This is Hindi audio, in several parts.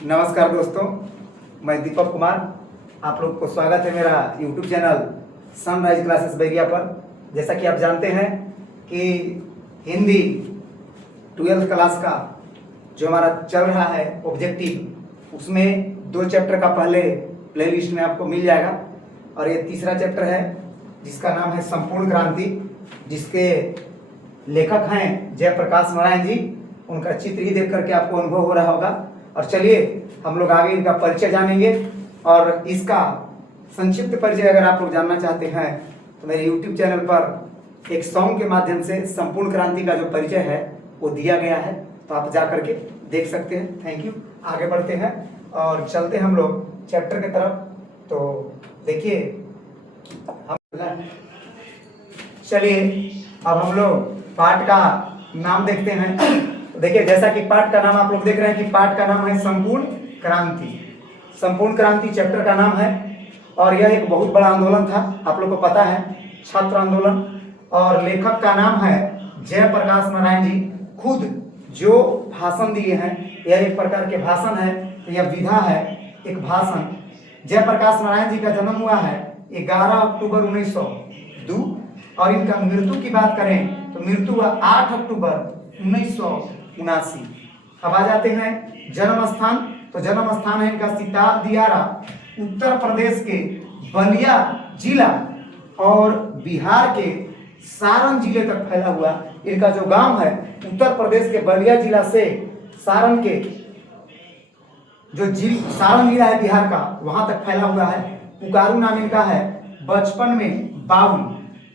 नमस्कार दोस्तों, मैं दीपक कुमार। आप लोग को स्वागत है मेरा YouTube channel Sunrise Classes Bairia पर। जैसा कि आप जानते हैं कि हिंदी 12th क्लास का जो हमारा चल रहा है ऑब्जेक्टिव, उसमें 2 चैप्टर का पहले प्लेलिस्ट में आपको मिल जाएगा और ये तीसरा चैप्टर है जिसका नाम है संपूर्ण क्रांति, जिसके लेखक हैं जयप्रकाश नारायण जी। उनका चित्र ही देख करके आपको अनुभव हो रहा होगा। और चलिए हम लोग आगे इनका परिचय जानेंगे और इसका संक्षिप्त परिचय अगर आप लोग जानना चाहते हैं तो मेरे YouTube चैनल पर एक सॉन्ग के माध्यम से संपूर्ण क्रांति का जो परिचय है वो दिया गया है, तो आप जा करके देख सकते हैं। Thank you. आगे बढ़ते हैं और चलते हैं हम लोग चैप्टर की तरफ। तो देखिए चलिए अब हम लोग पाठ का नाम देखते हैं। देखिए जैसा कि पाठ का नाम आप लोग देख रहे हैं कि पाठ का नाम है संपूर्ण क्रांति। संपूर्ण क्रांति चैप्टर का नाम है और यह एक बहुत बड़ा आंदोलन था, आप लोग को पता है, छात्र आंदोलन। और लेखक का नाम है जयप्रकाश नारायण जी। खुद जो भाषण दिए हैं, यह एक प्रकार के भाषण है, यह विधा है, एक भाषण। जयप्रकाश नारायण जी का जन्म हुआ है 11 अक्टूबर 1902 और इनका मृत्यु की बात करें तो मृत्यु हुआ 8 अक्टूबर 1979। अब आ जाते हैं जन्म स्थान। तो जन्म स्थान है इनका सिताब दियारा, उत्तर प्रदेश के बलिया जिला और बिहार के सारण जिले तक फैला हुआ इनका जो गांव है, उत्तर प्रदेश के बलिया जिला से सारण के जो सारण जिला है बिहार का, वहां तक फैला हुआ है। पुकारू नाम इनका है। बचपन में बाउल,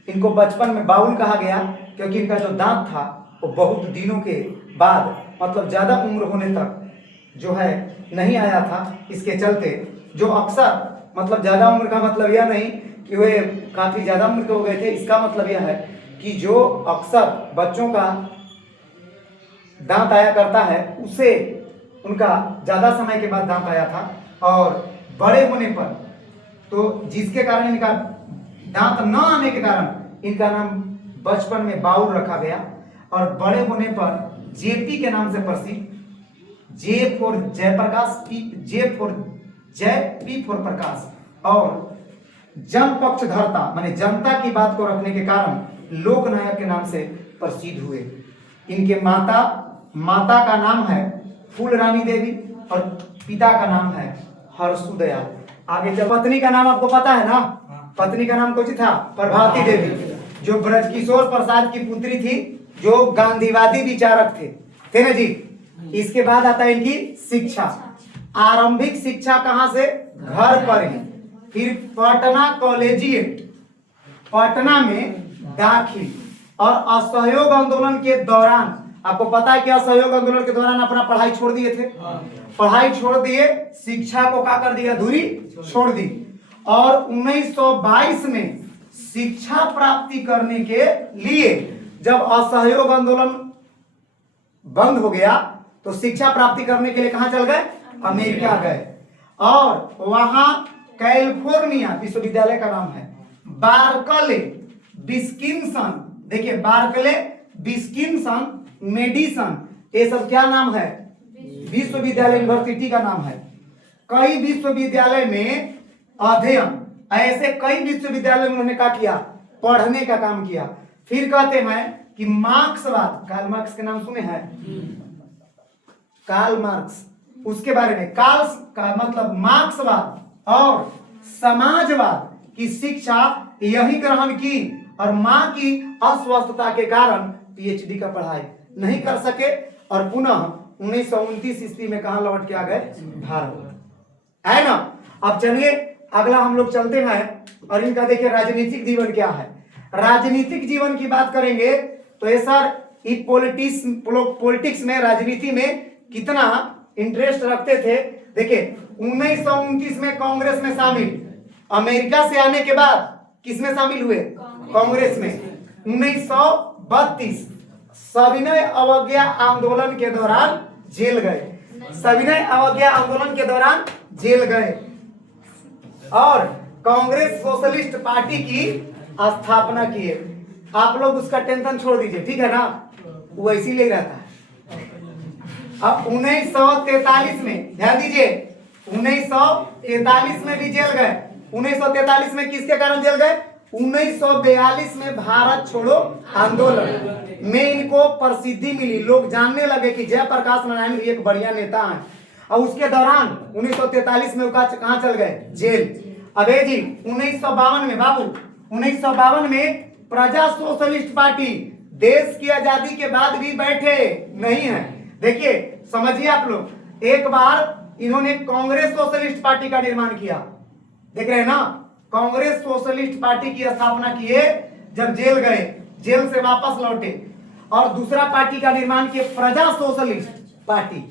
इनको बचपन में बाउल कहा गया क्योंकि इनका जो दांत था वो बहुत दिनों के बाद, मतलब ज्यादा उम्र होने तक जो है नहीं आया था। इसके चलते जो अक्सर, मतलब ज्यादा उम्र का मतलब यह नहीं कि वे काफी ज्यादा उम्र के हो गए थे, इसका मतलब यह है कि जो अक्सर बच्चों का दांत आया करता है उसे उनका ज्यादा समय के बाद दांत आया था। और बड़े होने पर तो जिसके कारण इनका दांत न आने के कारण इनका नाम बचपन में बाउल रखा गया और बड़े होने पर जेपी के नाम से प्रसिद्ध, J for Jayprakash, J for Jai, P for Prakash, और जन पक्षधरता माने जनता की बात को रखने के कारण लोकनायक के नाम से प्रसिद्ध हुए। इनके माता का नाम है फूल रानी देवी और पिता का नाम है हर्षुदयाल। आगे जब पत्नी का नाम आपको पता है ना, पत्नी का नाम कौन था? प्रभाती देवी, जो ब्रजकिशोर प्रसाद की पुत्री थी, जो गांधीवादी विचारक थे ना जी। इसके बाद आता है इनकी शिक्षा। आरंभिक शिक्षा कहां से? घर पर ही। फिर पटना कॉलेजिएट, पटना में दाखिल। और असहयोग आंदोलन के दौरान, आपको पता है कि असहयोग आंदोलन के दौरान अपना पढ़ाई छोड़ दिए थे, पढ़ाई छोड़ दिए, शिक्षा को क्या कर दिया? अधूरी छोड़ दी। और 1922 में शिक्षा प्राप्ति करने के लिए जब असहयोग आंदोलन बंद हो गया तो शिक्षा प्राप्ति करने के लिए कहां चल गए? अमेरिका गए। और वहां कैलिफोर्निया विश्वविद्यालय का नाम है बार्कले विस्किंसन। देखिए बार्कले विस्किंसन मेडिसन, ये सब क्या नाम है? विश्वविद्यालय, यूनिवर्सिटी का नाम है। कई विश्वविद्यालय में अध्ययन, ऐसे कई विश्वविद्यालय में उन्होंने क्या किया? पढ़ने का काम किया। फिर कहते हैं कि मार्क्सवाद, कार्ल मार्क्स के नाम सुने हैं? कार्ल मार्क्स, उसके बारे में कार्ल का मतलब मार्क्सवाद और समाजवाद की शिक्षा यही ग्रहण की और मां की अस्वस्थता के कारण पीएचडी का पढ़ाई नहीं कर सके और पुनः 1929 ईस्वी में कहां लौट के आ गए? भारत, है ना। अब चलिए अगला हम लोग चलते हैं और इनका देखिए राजनीतिक जीवन क्या है। राजनीतिक जीवन की बात करेंगे तो ये सर पॉलिटिक्स में, राजनीति में कितना इंटरेस्ट रखते थे। देखिए 1929 में कांग्रेस में शामिल, अमेरिका से आने के बाद किस में शामिल हुए? कांग्रेस में। 1932 सविनय अवज्ञा आंदोलन के दौरान जेल गए, सविनय अवज्ञा आंदोलन के दौरान जेल गए और कांग्रेस सोशलिस्ट पार्टी की स्थापना किए। आप लोग उसका टेंशन छोड़ दीजिए, ठीक है ना, वो इसीलिए रहता है। अब 1943 में ध्यान दीजिए, 1943 में भी जेल गए। 1943 में किसके कारण जेल गए? 1942 में भारत छोड़ो आंदोलन में इनको प्रसिद्धि मिली, लोग जानने लगे कि जयप्रकाश नारायण भी एक बढ़िया नेता है। और उसके दौरान 1943 में कहाँ चल गए? जेल। अबे जी 1952 में बाबू, 1952 में प्रजा सोशलिस्ट पार्टी देश की आजादी के बाद भी बैठे नहीं है। देखिए समझिए आप लोग, एक बार इन्होंने कांग्रेस सोशलिस्ट पार्टी का निर्माण किया, देख रहे हैं ना, कांग्रेस सोशलिस्ट पार्टी की स्थापना किए जब जेल गए, जेल से वापस लौटे, और दूसरा पार्टी का निर्माण किए प्रजा सोशलिस्ट पार्टी।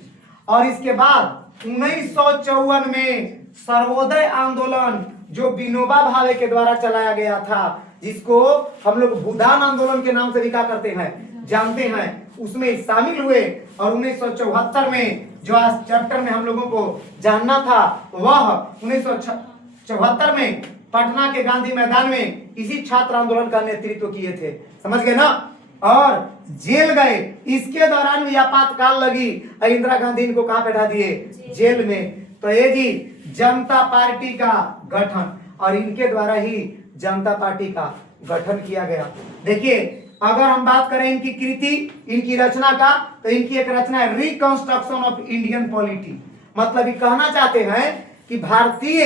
और इसके बाद 1954 में सर्वोदय आंदोलन जो विनोबा भावे के द्वारा चलाया गया था, जिसको हम लोग भूदान आंदोलन के नाम से भी क्या करते हैं, जानते हैं, उसमें शामिल हुए। और 1974 में जो आज चैप्टर में हम लोगों को जानना था, वह 1974 में पटना के गांधी मैदान में इसी छात्र आंदोलन का नेतृत्व किए थे। समझ गए ना? और जेल गए, इसके दौरान भी आपातकाल लगी, इंदिरा गांधी इनको कहां बैठा दिए? जेल में। तो ये जी जनता पार्टी का गठन, और इनके द्वारा ही जनता पार्टी का गठन किया गया। देखिए अगर हम बात करें इनकी कृति, इनकी रचना का, तो इनकी एक रचना है रिकंस्ट्रक्शन ऑफ इंडियन पॉलिटी। मतलब ये कहना चाहते हैं कि भारतीय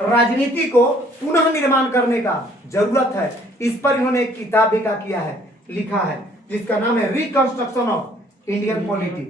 राजनीति को पुनः निर्माण करने का जरूरत है। इस पर इन्होंने एक किताब भी का किया है, लिखा है, जिसका नाम है रिकंस्ट्रक्शन ऑफ इंडियन पॉलिटी।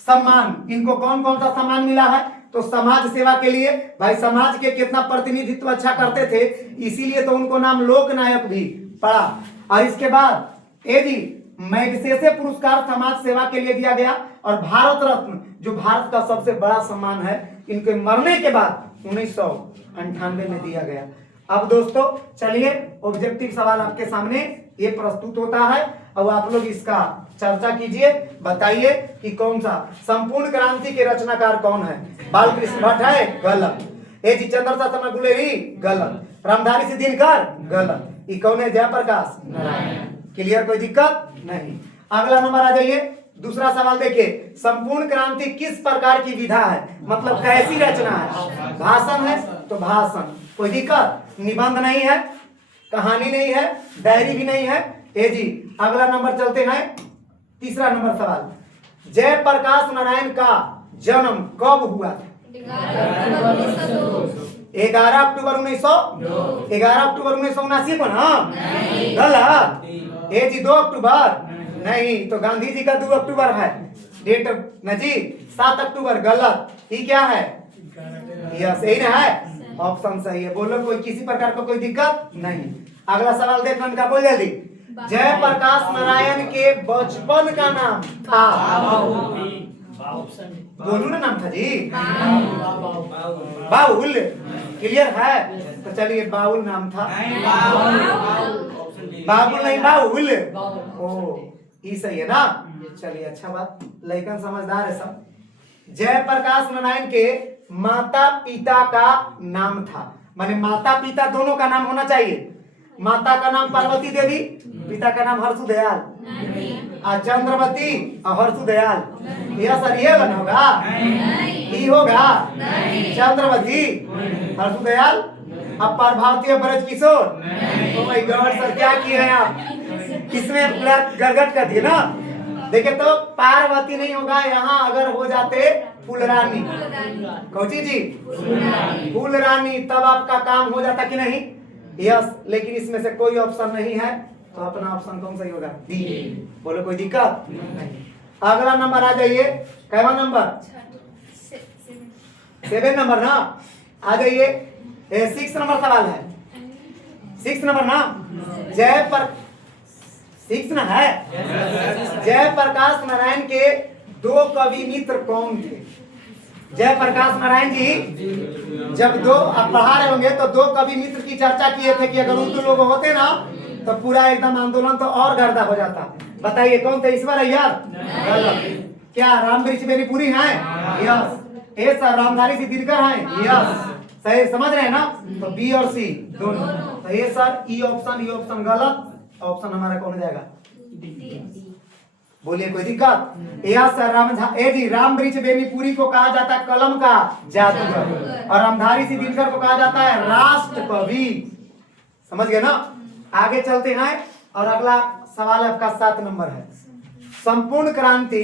सम्मान, इनको कौन कौन सा सम्मान मिला है? तो समाज सेवा के लिए, भाई समाज के कितना प्रतिनिधित्व अच्छा करते थे, इसीलिए तो उनको नाम लोकनायक भी पड़ा। और इसके बाद ये जी मैग्सेसे पुरस्कार समाज सेवा के लिए दिया गया, और भारत रत्न जो भारत का सबसे बड़ा सम्मान है, इनके मरने के बाद 1998 में दिया गया। अब दोस्तों चलिए ऑब्जेक्टिव सवाल आपके सामने ये प्रस्तुत होता है, और आप लोग इसका चर्चा कीजिए, बताइए कि कौन सा संपूर्ण क्रांति के रचनाकार कौन है? बालकृष्ण भट्ट है? गलत। ए जी चंद्रशेखर गुलेरी? गलत। रामधारी सिंह दिनकर? गलत। ये कौन है? जयप्रकाश नारायण। क्लियर? कोई दिक्कत नहीं। अगला नंबर आ जाइए, दूसरा सवाल देखिए, संपूर्ण क्रांति किस प्रकार की विधा है? मतलब कैसी रचना है? भाषण है तो भाषण, कोई दिक्कत? निबंध नहीं है, कहानी नहीं है, डायरी भी नहीं है। ए जी अगला नंबर चलते हैं, तीसरा नंबर सवाल, जयप्रकाश नारायण का जन्म कब हुआ था? 11 अक्टूबर 1900, 11 अक्टूबर 1979 को ना? गलत। ए जी 2 अक्टूबर? नहीं, तो गांधी जी का 2 अक्टूबर है डेट न जी, 7 अक्टूबर। गलत। ये क्या है? यस, यही ना है, ऑप्शन सही है। बोलो कोई किसी प्रकार का कोई दिक्कत नहीं। अगला सवाल देखना, इनका बोल जल्दी। जयप्रकाश नारायण के बचपन का नाम था? बोलू ना नाम था जी? बाउल। क्लियर है? तो चलिए बाउल नाम था। बाबुल नहीं, बाउल। ओ ये सही है ना? चलिए अच्छा बात, लेकिन समझदार है सब। जयप्रकाश नारायण के माता पिता का नाम था, माने माता पिता दोनों का नाम होना चाहिए। माता का नाम पार्वती देवी, पिता का नाम हर्षु दयाल, चंद्रवती और हर्षु दयाल। यह सर ये बना होगा? नहीं होगा। चंद्रवती, हर्षु दयाल, अब प्रभावती ब्रज किशोर। ओ माय गॉड सर, क्या किए हैं आप? इसमें गड़गड़ कर दिए ना। देखे तो पार्वती नहीं होगा, यहाँ अगर हो जाते फूलरानी, कौची जी? फूलरानी, तब आपका काम हो जाता कि नहीं? यस, लेकिन इसमें से कोई ऑप्शन नहीं है, तो अपना ऑप्शन कौन सही होगा? डी। बोलो कोई दिक्कत नहीं। अगला नंबर आ जाइए, कैवा नंबर? 7 नंबर ना? आ जाइए, 6 नंबर सवाल है। 6 नंबर ना? 6 ना है? जयप्रकाश नारायण के 2 कवि मित्र कौन थे? जयप्रकाश नारायण जी जब आप पढ़ा रहे होंगे तो 2 कवि मित्र की चर्चा किए थे कि अगर उर्दू लोग होते ना तो पूरा एकदम आंदोलन तो और गर्दा हो जाता। बताइए कौन थे? ईश्वर अय्यर? गलत। क्या रामवृक्ष बेनीपुरी हैं? यस। ए सर रामधारी सिंह दिनकर हैं? यस। सही समझ रहे हैं ना? तो बी और सी दोनों। तो ये सर ई ऑप्शन गलत। ऑप्शन हमारा कौन हो जाएगा? बोलिए कोई दिक्कत? यस राम वृक्ष बेनीपुरी को कहा जाता है कलम का जादूगर, और रामधारी सिंह दिनकर को कहा जाता है राष्ट्र कवि। समझ गए ना? आगे चलते हैं और अगला सवाल आपका 7 नंबर है। संपूर्ण क्रांति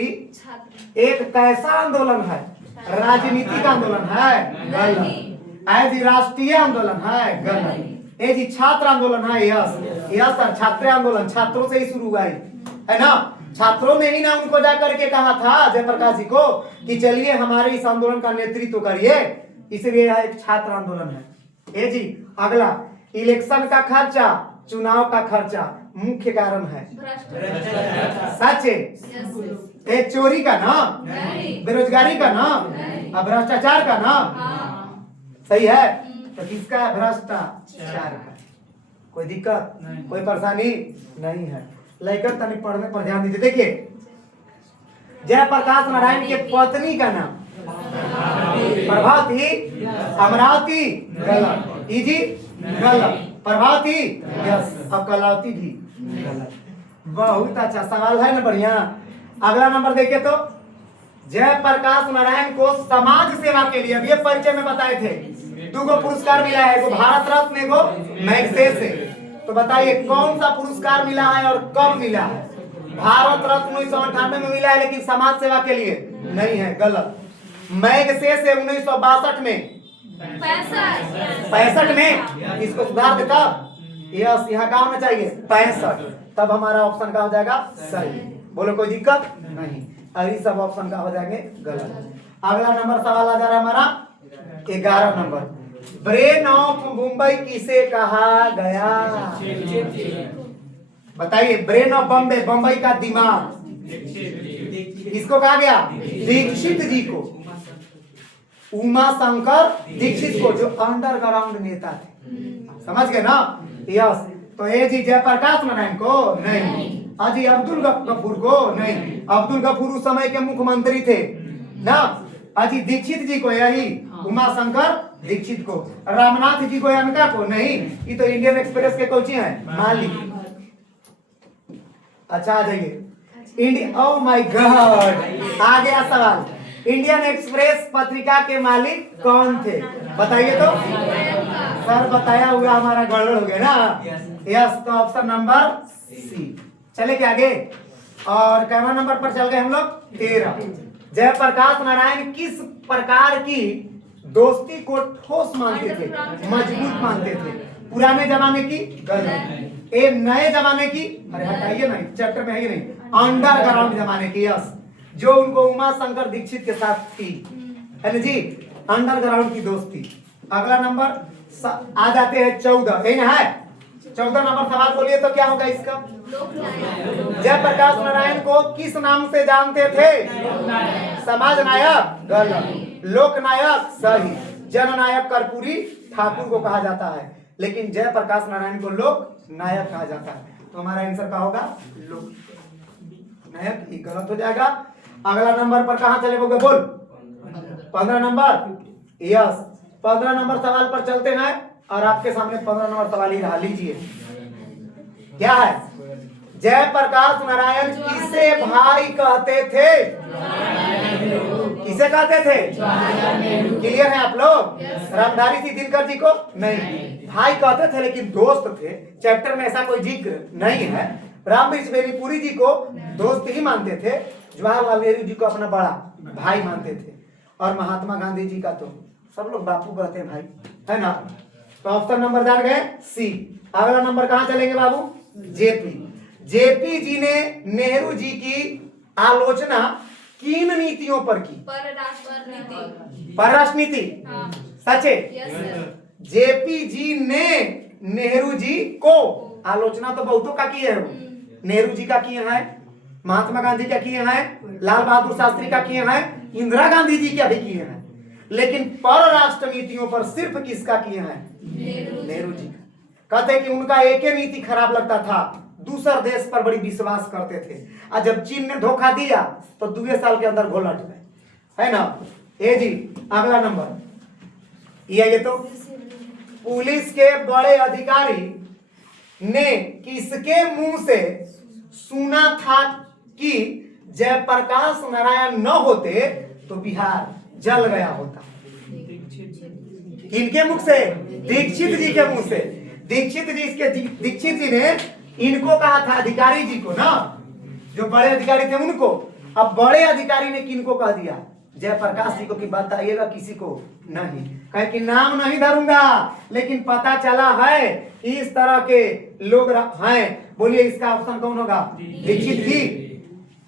एक कैसा आंदोलन है? राजनीतिक आंदोलन है? गलत। ऐसी राष्ट्रीय आंदोलन है? गलत। ऐसी छात्र आंदोलन है? यस यस सर, छात्र आंदोलन छात्रों से ही शुरू हुआ है ना? छात्रों ने ही ना उनको जाकर के कहा था जयप्रकाश जी को कि चलिए हमारे इस आंदोलन का नेतृत्व करिए, इसलिए यह एक छात्र आंदोलन है। जी अगला, इलेक्शन का खर्चा, चुनाव का खर्चा मुख्य कारण है? सच है? चोरी का ना, बेरोजगारी का ना, भ्रष्टाचार का ना? सही है? तो किसका है? भ्रष्टाचार का। कोई दिक्कत? कोई परेशानी नहीं है। लेकर तनिक पढ़ने पर ध्यान दीजिए। देखिए जयप्रकाश नारायण के पत्नी का नाम प्रभावती, अमरावती गलत, इजी गलत, प्रभावती यस, और कलावती भी गलत। बहुत अच्छा सवाल है ना, बढ़िया। अगला नंबर देखिए तो जयप्रकाश नारायण को समाज सेवा के लिए, अब ये परिचय में बताए थे, 2 पुरस्कार मिला है, एगो भारत रत्न, एगो मैग्सेसे से। तो बताइए कौन सा पुरस्कार मिला है और कब मिला है? भारत रत्न 1998 में मिला है, लेकिन समाज सेवा के लिए नहीं है, गलत। मैग्सेसे 1962 में, 65 में, इसको सुधार देता यस, यहाँ क्या होना चाहिए? 65, तब हमारा ऑप्शन का हो जाएगा सही। बोलो कोई दिक्कत नहीं, अभी सब ऑप्शन का हो जाएंगे गलत। अगला नंबर सवाल आ जा रहा है हमारा 11 नंबर, ब्रेन ऑफ मुंबई किसे कहा गया? बताइए, ब्रेन ऑफ बॉम्बे, बम्बई का दिमाग, किसको कहा गया? दीक्षित जी को, उमा शंकर दीक्षित को, जो अंडरग्राउंड नेता थे। समझ गए ना? यस। तो ये जी जयप्रकाश नारायण को नहीं, अजी अब्दुल गफूर को नहीं, अब्दुल गफूर उस समय के मुख्यमंत्री थे ना। अजी दीक्षित जी को, यही उमा शंकर दीक्षित को, रामनाथ जी को, अनका को नहीं, ये तो इंडियन एक्सप्रेस के कोची हैं, मालिक। अच्छा आ जाइए, इंडिया, ओह माय गॉड, आ गया सवाल, इंडियन एक्सप्रेस पत्रिका के मालिक कौन थे? बताइए तो। सर बताया हुआ हमारा गड़बड़ हो गया ना? यस, तो ऑप्शन नंबर सी। चले क्या आगे? और कैमरा नंबर पर चल गए हम लोग 13। जयप्रकाश नारायण किस प्रकार की दोस्ती को ठोस मानते थे, मजबूत मानते थे? पुराने जमाने की? गलत। ए नए जमाने की? अरे हटाइए नहीं, चैप्टर में है ही नहीं, अंडरग्राउंड जमाने की। यस, जो उनको उमा शंकर दीक्षित के साथ थी, है ना जी, अंडरग्राउंड की दोस्ती। अगला नंबर आ जाते हैं 14, यही ना है? 14 नंबर सवाल बोलिए तो क्या होगा इसका? जयप्रकाश नारायण को किस नाम से जानते थे? समाज नायक? गलत। लोकनायक? सही। जननायक कर्पूरी ठाकुर को कहा जाता है, लेकिन जयप्रकाश नारायण को लोक नायक कहा जाता है। तो हमारा आंसर क्या होगा? लोक नायक। ही गलत हो जाएगा। अगला नंबर पर कहां चले बोगे? बोल 15 नंबर। यस, 15 नंबर सवाल पर चलते हैं, और आपके सामने 15 नंबर सवाल ही रहा, लीजिए क्या है? जयप्रकाश नारायण किसे भाई कहते थे? किसे कहते थे? क्लियर है आप लोग? रामधारी सिंह दिनकर जी को नहीं, भाई कहते थे, लेकिन दोस्त थे। चैप्टर में ऐसा कोई जिक्र नहीं है। रामवृक्ष बेनीपुरी जी को दोस्त ही मानते थे, जवाहरलाल नेहरू जी को अपना बड़ा भाई मानते थे, और महात्मा गांधी जी का तो सब लोग बापू कहते हैं भाई, है ना? तो ऑप्शन नंबर जान गए सी। अगला नंबर कहां चलेंगे बाबू? जेपी। जेपी जी ने नेहरू जी की आलोचना किन नीतियों पर की? परराष्ट्र नीति। सच है? जेपी जी ने नेहरू जी को आलोचना तो बहुतों का की है, नेहरू जी का किए हैं, महात्मा गांधी का किए हैं, लाल बहादुर शास्त्री का किए हैं, इंदिरा गांधी जी का भी किए हैं, लेकिन परराष्ट्र नीतियों पर सिर्फ किसका किए हैं? नेहरू जी। कहते कि उनका एक ही नीति खराब लगता था, दूसर देश पर बड़ी विश्वास करते थे, और जब चीन ने धोखा दिया तो 2 साल के अंदर घोलट गए, है ना? ये जी अगला नंबर ये तो पुलिस के बड़े अधिकारी ने किसके मुंह से सुना था कि जयप्रकाश नारायण न होते तो बिहार जल गया होता। इनके मुख से, दीक्षित जी के मुख से, दीक्षित जी ने इनको कहा था, अधिकारी जी को ना, जो बड़े अधिकारी थे उनको। अब बड़े अधिकारी ने किनको कह दिया? जयप्रकाश जी को कि बताइएगा किसी को नहीं, कहे कि नाम नहीं धरूंगा, लेकिन पता चला है इस तरह के लोग हैं। बोलिए इसका ऑप्शन कौन होगा? दीक्षित जी।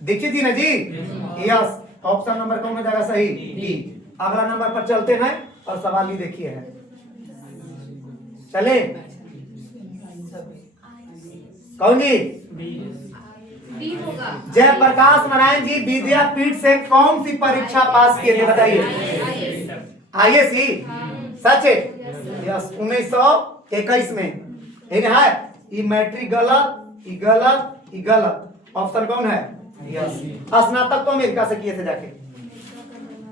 दीक्षित जी ना जी? यस, ऑप्शन नंबर कौन हो जाएगा सही? डी। अगला नंबर पर चलते हैं और सवाल ही देखिए है, चले कौन जी? जयप्रकाश नारायण जी विद्यापीठ से कौन सी परीक्षा पास किए थे बताइए? आईएएस। सच है? यस, 1921 में। है ये मैट्रिक गलत, ये गलत, ये गलत। ऑप्शन कौन है? यस, स्नातक तो अमेरिका से किए थे जाके।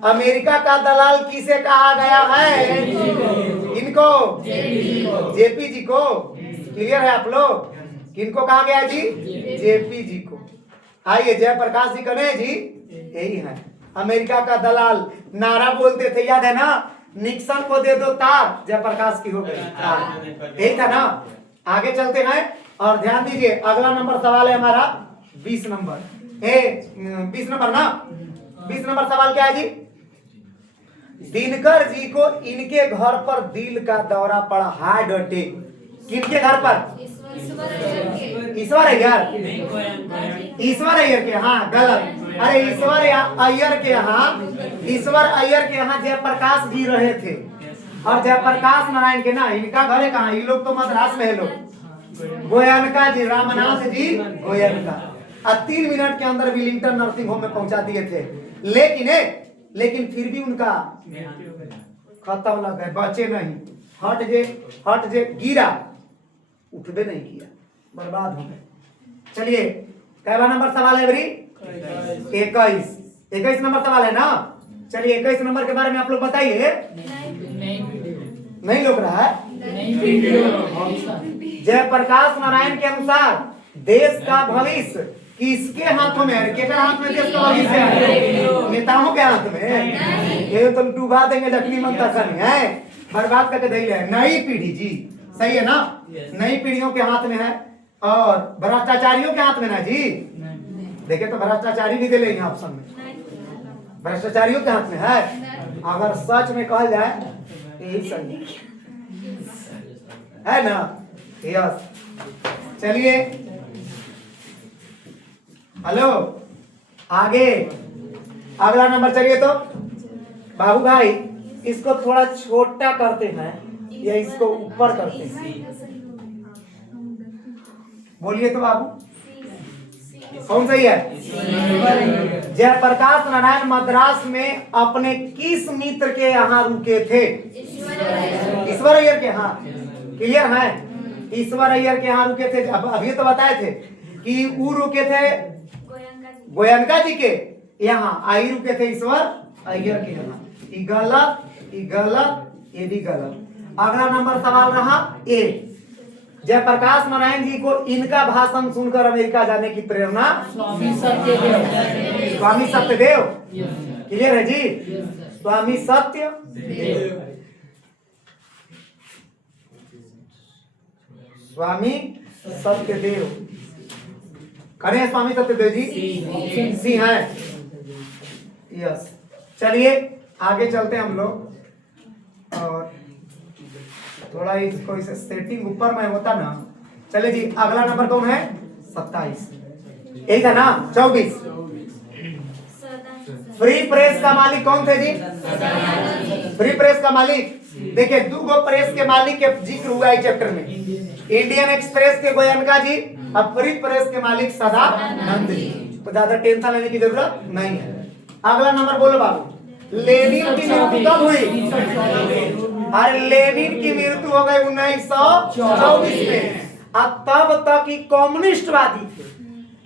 अमेरिका का दलाल किसे कहा गया है? इनको, जेपी जी को। क्लियर है आप लोग? किनको कहा गया जी? जेपी जी को। आइए, जयप्रकाश जी कने जी यही है, अमेरिका का दलाल। नारा बोलते थे, याद है ना? निक्सन को दे दो तार, जयप्रकाश की हो गई। यही था ना? आगे चलते हैं और ध्यान दीजिए, अगला नंबर सवाल है हमारा 20 नंबर। 20 नंबर ना? 20 नंबर सवाल क्या है जी? दिनकर जी को इनके घर पर दिल का दौरा पड़ा, हार्ट अटैक। किनके घर पर? ईश्वर अय्यर। ईश्वर अय्यर के यहाँ गलत। अरे ईश्वर अय्यर के यहाँ, ईश्वर अय्यर के यहाँ जयप्रकाश जी रहे थे। और जयप्रकाश नारायण के ना, इनका घर है कहाँ? ये लोग तो मद्रास में है लोग। गोयनका जी, रामनाथ जी गोयनका। 3 मिनट के अंदर विलिंगटन नर्सिंग होम में पहुंचा दिए थे। लेकिन फिर भी उनका खत्म लग गए, बचे नहीं। हट जे गिरा, उठबे नहीं किया, बर्बाद हो गए। चलिए, कैवा नंबर सवाल है बरी? 21 नंबर सवाल है ना? चलिए, 21 नंबर के बारे में आप लोग बताइए। नहीं लोग रहा है। जयप्रकाश नारायण के अनुसार देश का भविष्य किसके हाथों में है? किसके हाथ में देश का भविष्य है? नेताओं के हाथ में। ये तुम डुबा देंगे लकड़ी मंता नहीं है, बर्बाद करके दे ले। नई पीढ़ी जी, सही है ना? नई पीढ़ियों के हाथ में है और भ्रष्टाचारियों के हाथ में ना जी। देखे तो भ्रष्टाचारी नहीं दे ले ऑप्शन में, भ्रष्टाचारियों के हाथ में है। अगर सच में कहा जाए यही सही है ना? यस। चलिए, हेलो, आगे अगला नंबर। चलिए तो बाबू भाई, इसको थोड़ा छोटा करते हैं या इसको ऊपर करते हैं? बोलिए तो बाबू, कौन सही है? जयप्रकाश नारायण मद्रास में अपने किस मित्र के यहाँ रुके थे? ईश्वर अय्यर के यहाँ। क्लियर है? ईश्वर अय्यर के यहाँ रुके थे। अभी तो बताए थे कि वो रुके थे गोयनका जी के यहाँ, आई रुके थे ईश्वर अय्यर के यहाँ। ये गलत, ये गलत, ये भी गलत। अगला नंबर सवाल रहा ए। जयप्रकाश नारायण जी को इनका भाषण सुनकर अमेरिका जाने की प्रेरणा? स्वामी सत्यदेव। क्लियर है जी? स्वामी सत्यदेव। स्वामी सत्यदेव करें? स्वामी सत्यदेव जी सी है। यस। चलिए, आगे चलते हैं हम लोग और थोड़ा इसको इसे सेटिंग ऊपर में होता ना। चलिए जी, अगला नंबर कौन है? 27। एक है ना? 24। फ्री प्रेस का मालिक कौन थे जी? फ्री प्रेस का मालिक देखिए, 2 प्रेस के मालिक के जिक्र हुआ है चैप्टर में। इंडियन एक्सप्रेस के गोयनका जी, अब फ्री प्रेस के मालिक सदानंद जी। तो ज्यादा टेंशन लेने की जरूरत नहीं है। अगला नंबर बोलो बाबू। लेनिन की मृत्यु कब हुई? अरे लेनिन की मृत्यु हो गई 1924 में। अब तब तक ही कम्युनिस्टवादी थे,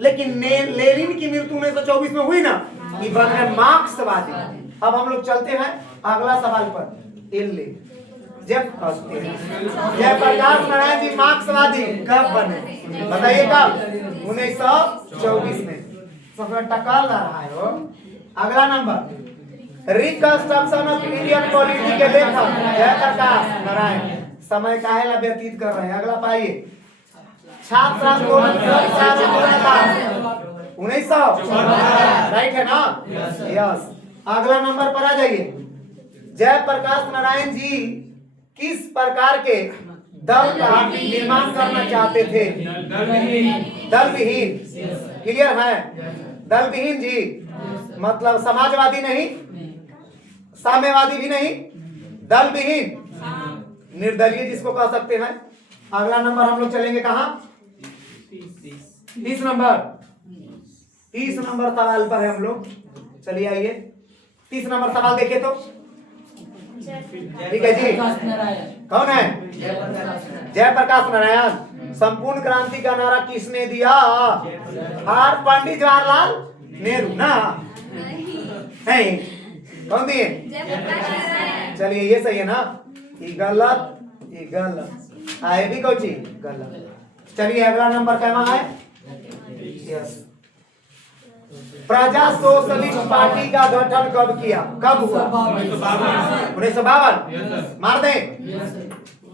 लेकिन लेनिन की मृत्यु 1924 में हुई ना, ये बन गए मार्क्सवादी। अब हम लोग चलते हैं अगला सवाल पर। जयप्रकाश नारायण जी मार्क्सवादी कब बने? बताइए कब? 1924 में। सब टकल रहा है वो। अगला number reconstruction of Indian polity के लेखक जयप्रकाश नारायण समय काहे ला व्यतीत कर रहे हैं। अगला पाइए छात्र आंदोलन 1900 राइट है ना। यस अगला नंबर पर आ जाइए। जयप्रकाश नारायण जी किस प्रकार के दल का निर्माण करना चाहते थे। दल विहीन क्लियर है। दल विहीन जी मतलब समाजवादी नहीं, साम्यवादी भी नहीं, दल विहीन निर्दलीय जिसको कह सकते हैं। अगला नंबर हम लोग चलेंगे कहाँ 30 नंबर। 30 नंबर सवाल पर है हम लोग। चलिए आइए 30 नंबर सवाल देखिए तो ठीक है जी। कौन है जयप्रकाश नारायण। संपूर्ण क्रांति का नारा किसने दिया। आर पंडित जवाहरलाल नेहरू ना नहीं कौन दिए। चलिए ये सही है ना। ये गलत आए भी कौची गलत। चलिए अगला नंबर क्या है। यस प्रजा सोशलिस्ट पार्टी का गठन कब किया, कब हुआ। 1952 मार दे।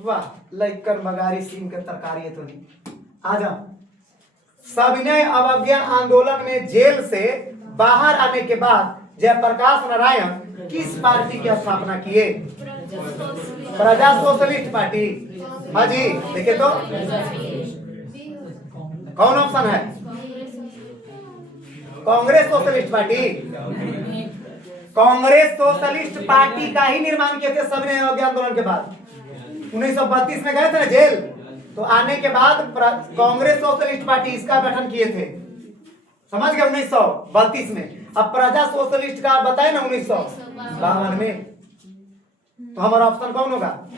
वाह लइकन मगारी सिंह के तरकारी है तो नहीं। आ जाओ। सविनय अवज्ञा आंदोलन में जेल से बाहर आने के बाद जयप्रकाश नारायण किस पार्टी की स्थापना किए। प्रजा सोशलिस्ट पार्टी। हाँ जी देखिए तो कौन ऑप्शन है। Congress socialist party. Congress socialist party का ही निर्माण किए थे सविनय अवज्ञा आंदोलन के बाद। 1932 में गए थे ना जेल, तो आने के बाद कांग्रेस सोशलिस्ट पार्टी इसका गठन किए थे। समझ गए 1932 में। अब प्रजा सोशलिस्ट का बताए ना 1952 में। तो हमारा ऑप्शन कौन होगा।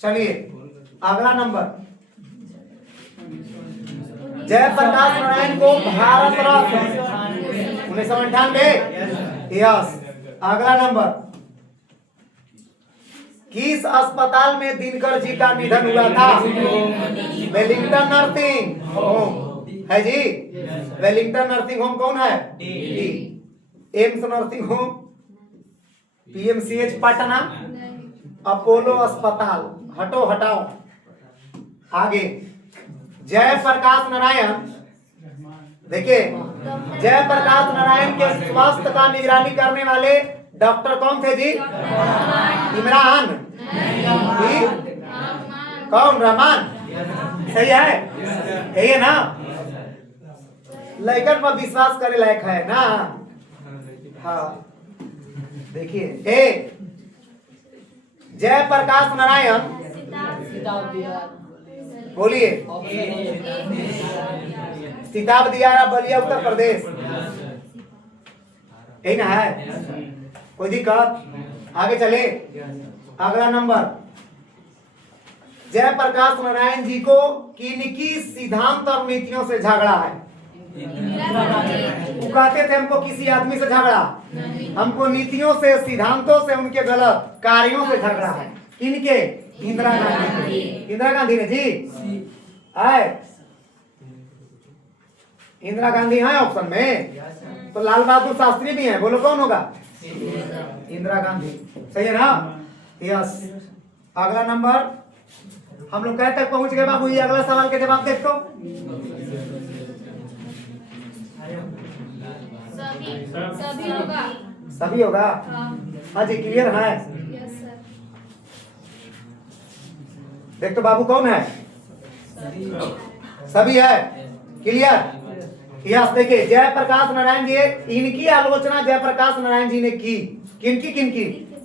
चलिए अगला नंबर जयप्रकाश नारायण को भारत रत्न 1998। यस अगला नंबर किस अस्पताल में दिनकर जी का निधन हुआ था। वेलिंगटन नर्सिंग होम है जी। वेलिंगटन नर्सिंग होम कौन है। AIIMS nursing home, PMCH Patna, Apollo अस्पताल हटो हटाओ। आगे जयप्रकाश नारायण देखिए जयप्रकाश नारायण के स्वास्थ्य का निगरानी करने वाले डॉक्टर कौन थे जी। इमरान कौन रहमान सही है। यही है ना। लइकन पर विश्वास करे लायक है ना। हाँ देखिए जयप्रकाश नारायण बोलिए। सिताब दियारा बलिया उत्तर प्रदेश यही ना है। कोई दिक्कत। आगे चले अगला नंबर जयप्रकाश नारायण जी को किनकी सिद्धांत और नीतियों से झगड़ा है। वो कहते थे हमको किसी आदमी से झगड़ा, हमको नीतियों से सिद्धांतों से उनके गलत कार्यों से झगड़ा है। किनके इंदिरा गांधी। इंदिरा गांधी ने जी आए। इंदिरा गांधी है ऑप्शन में। तो लाल बहादुर शास्त्री भी हैं। बोलो कौन होगा। इंदिरा गांधी सही है ना। यस अगला नंबर हम लोग कह तक पहुंच गए बाबू। ये अगला सवाल के जवाब देखो। सभी होगा। सभी होगा। हाँ जी क्लियर है। देख तो बाबू कौन है। सभी है क्लियर। यस देखिए जयप्रकाश नारायण जी इनकी आलोचना जयप्रकाश नारायण जी ने की। किनकी किनकी।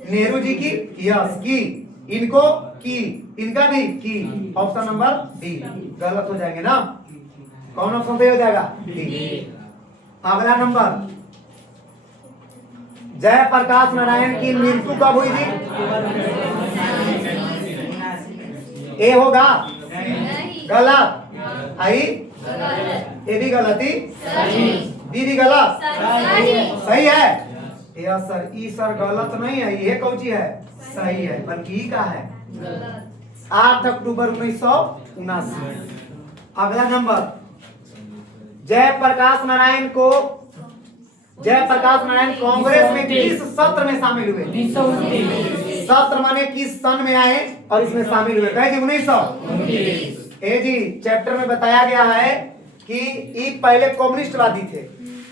नेहरू जी की यस की, इनको की, इनका भी की। ऑप्शन नंबर डी गलत हो जाएंगे ना। कौन ऑप्शन सही हो जाएगा डी। अगला नंबर जयप्रकाश नारायण की मृत्यु कब हुई थी। ए होगा गलत। आई ए भी गलत ही। बी भी गलत। सही है। यस सर ई सर गलत नहीं है। ये कौन सी है सही है बल्कि ई का है 8 अक्टूबर 1979। अगला नंबर जयप्रकाश नारायण कांग्रेस में किस सत्र में शामिल हुए? सत्र माने किस सन में आए और इसमें शामिल हुए? कहे जी 1919। ए जी चैप्टर में बताया गया है कि ये पहले कम्युनिस्टवादी थे,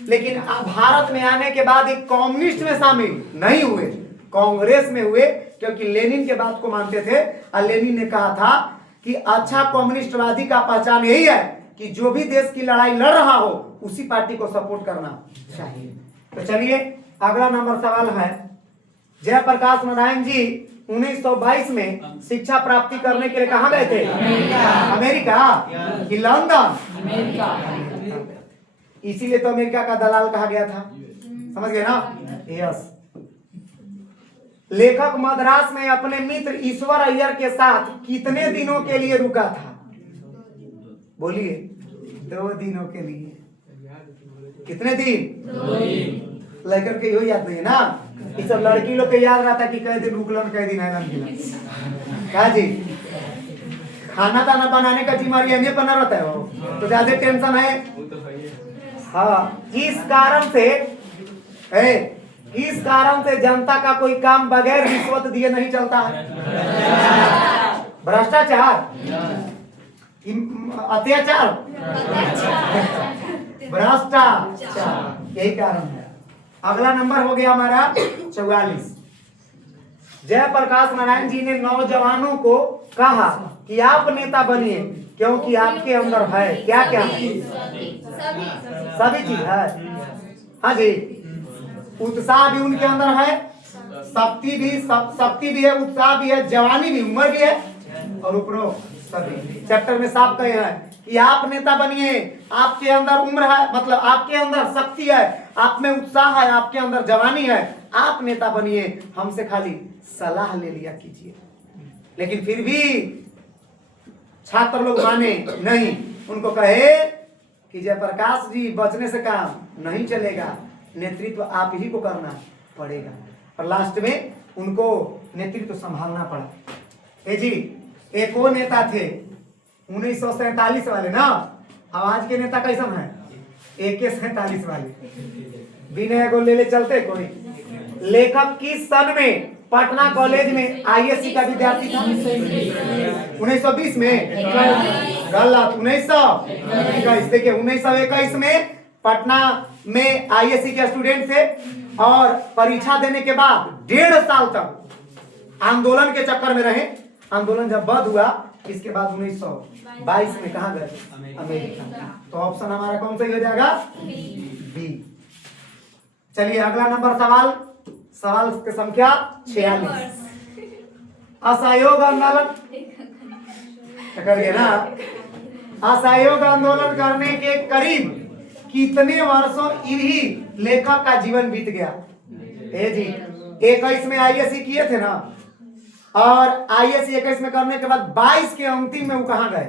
लेकिन भारत में आने के बाद एक कम्युनिस्ट में शामिल नहीं हुए, कांग्रेस में हुए, क्योंकि लेनिन के बात को मानते थे। और लेनिन ने कहा था कि अच्छा कम्युनिस्टवादी का पहचान यही है कि जो भी देश की लड़ाई लड़ रहा हो उसी पार्टी को सपोर्ट करना चाहिए। तो चलिए अगला नंबर सवाल है, जयप्रकाश नारायण जी 1922 में शिक्षा प्राप्ति करने के लिए कहाँ गए थे? अमेरिका कि लंदन? इसीलिए तो अमेरिका का दलाल कहा गया था, समझ गए ना? यस। लेखक मद्रास में अपने मित्र ईश्वर अय्यर के साथ कितने दिनों के लिए रुका था? बोलिए। 2 दिनों के लिए। कितने दिन? लेकर के यो याद नहीं है ना, ये सब लड़की लोग के याद रहता कि कई दिन रुकलन कई दिन आयलन क्या जी। खाना ताना बनाने का जिम्मेदारी इन्हें बना रहता है वो, तो ज्यादा टेंशन है। हाँ, किस कारण से जनता का कोई काम बगैर रिश्वत दिए नहीं चलता है? भ्रष्टाचार, अत्याचार, भ्रष्टाचार, यही कारण है। अगला नंबर हो गया हमारा 44। जयप्रकाश नारायण जी ने नौजवानों को कहा कि आप नेता बनिए क्योंकि आपके अंदर है क्या क्या है? सभी चीज है। हाँ जी, उत्साह भी उनके अंदर है, शक्ति भी है, उत्साह भी है, जवानी भी, उम्र भी है, और उपरोक्त सभी। चैप्टर में साफ कहे हैं कि आप नेता बनिए, आपके अंदर उम्र है, मतलब आपके अंदर शक्ति है, आप में उत्साह है, आपके अंदर जवानी है, आप नेता बनिए, हमसे खाली सलाह ले लिया कीजिए। लेकिन फिर भी छात्र लोग माने नहीं, उनको कहे कि जयप्रकाश जी बचने से काम नहीं चलेगा, नेतृत्व आप ही को करना पड़ेगा। और लास्ट में उनको नेतृत्व संभालना पड़ा। जी एक वो नेता थे 1947 वाले ना, आज के नेता कैसन है? AK-47 वाले। विनय को ले चलते कोई। लेखक किस सन में पटना कॉलेज में ISC का विद्यार्थी था? 1920 में? गलत, 1921। देखिए 1921 में पटना में ISC के स्टूडेंट थे और परीक्षा देने के बाद 1.5 साल तक आंदोलन के चक्कर में रहे। आंदोलन जब बंद हुआ, इसके बाद 1922 में कहा गए? अमेरिका। तो ऑप्शन हमारा कौन सा हो जाएगा? बी। चलिए अगला नंबर सवाल की संख्या 46। असहयोग आंदोलन करिए ना। असहयोग आंदोलन करने के करीब कितने वर्षों ही लेखक का जीवन बीत गया? जी 21 में ISC किए थे ना, और ISC 21 में करने के बाद 22 के अंतिम में वो कहाँ गए?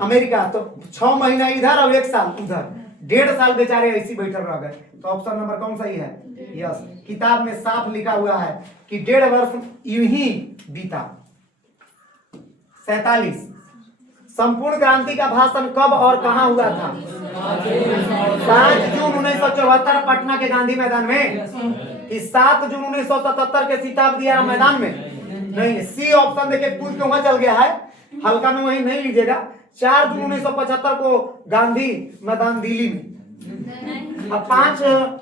अमेरिका। तो 6 महीना इधर और 1 साल उधर, 1.5 साल बेचारे ऐसी बैठे रह गए। तो ऑप्शन नंबर कौन सही है? यस। किताब में साफ लिखा हुआ है कि 1.5 वर्ष यूं ही बीता। 47। संपूर्ण क्रांति का भाषण कब और कहाँ हुआ था? 7 जून 1974 पटना के गांधी मैदान में, कि 7 जून 1977 के सीताबदियारा मैदान में? नहीं, सी ऑप्शन देखिए कूद के वहां चल गया है, हल्का में वही नहीं लीजिएगा। 4 जून 1975 को गांधी मैदान दिल्ली में, अब 5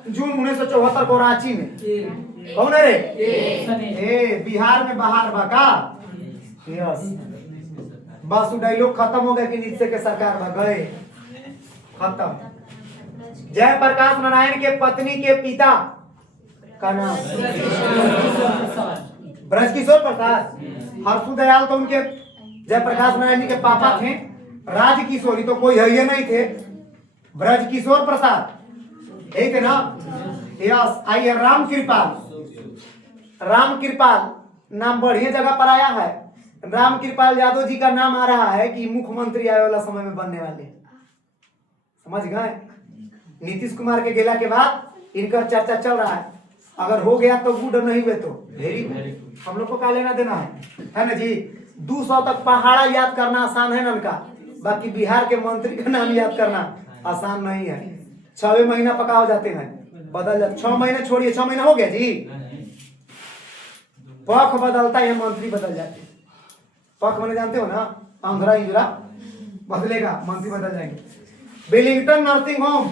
जून 1974 को रांची में। कौन है रे? ए बिहार में बाहर बाका। यस, बस डायलॉग खत्म हो गया कि नीचे के सरकार में गए, खत्म। जयप्रकाश नारायण के पत्नी के पिता का नाम? ब्रजकिशोर प्रसाद। हर्षुदयाल तो उनके जयप्रकाश नारायण जी के पापा थे। राजकिशोरी तो कोई है ये नहीं थे, ब्रजकिशोर प्रसाद यही थे ना। यस। आइए राम कृपाल नाम बढ़िया जगह पर आया है। राम कृपाल यादव जी का नाम आ रहा है कि मुख्यमंत्री आने वाला समय में बनने वाले, समझ गए? नीतीश कुमार के गेला के बाद इनका चर्चा चल रहा है। अगर हो गया तो गुड, नहीं हुए तो वेरी गुड। हम लोग को क्या लेना देना है ना जी। 200 तक पहाड़ा याद करना आसान है ना उनका, बाकी बिहार के मंत्री का नाम याद करना आसान नहीं है। 6वें महीना पका हो जाते हैं, बदल जाते। 6 महीने छोड़िए, 6 महीना हो गया जी, पख बदलता है, मंत्री बदल जाते हैं। पख मैंने जानते हो ना, आंध्रा इंदिरा बदलेगा, मंत्री बदल जाएंगे। वेलिंगटन नर्सिंग होम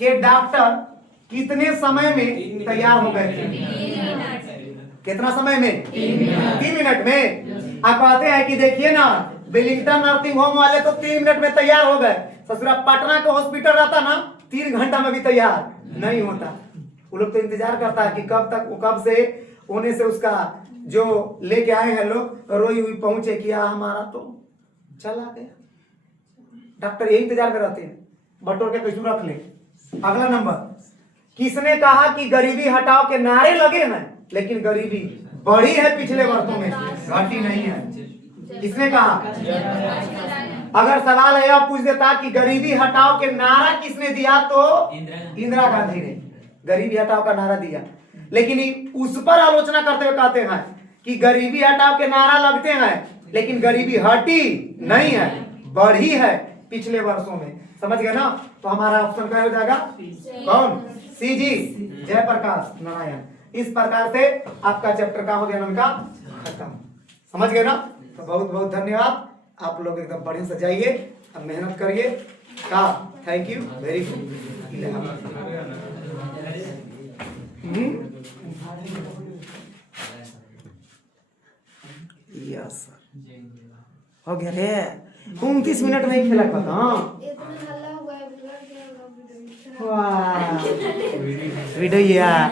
के डॉक्टर कितने समय में तैयार हो गए थे? कितना समय में? 3 मिनट में। आप कहते हैं कि देखिए ना, वेलिंगटन नर्सिंग होम वाले तो 3 मिनट में तैयार हो गए। ससुरा पटना का हॉस्पिटल रहता ना, 3 घंटा में भी तैयार नहीं होता। वो लोग तो इंतजार करता है कि कब तक, कब से होने से उसका जो लेके आए हैं लोग रोई हुई पहुंचे कि हमारा तो चला गया। डॉक्टर यही इंतजार में रहते हैं, बटोर के कैसे रख ले। अगला नंबर, किसने कहा कि गरीबी हटाओ के नारे लगे हैं लेकिन गरीबी बढ़ी है पिछले वर्षों में, घटी नहीं है? किसने कहा? अगर सवाल है आप पूछ देता कि गरीबी हटाओ के नारा किसने दिया, तो इंदिरा गांधी ने गरीबी हटाओ का नारा दिया। लेकिन उस पर आलोचना करते हुए कहते हैं कि गरीबी हटाओ के नारा लगते हैं लेकिन गरीबी हटी नहीं है, बढ़ी है पिछले वर्षों में। समझ गए ना? तो हमारा ऑप्शन क्या हो जाएगा? कौन? सी जी, जयप्रकाश नारायण। इस प्रकार से आपका चैप्टर का हो गया का खत्म। समझ गए ना? तो बहुत बहुत धन्यवाद। आप लोग एकदम बढ़िया से जाइए, अब मेहनत करिए का। Thank you, very good. Yes हो गया रे, 29 मिनट में ही खेला खत्म। वाह वीडियो यार।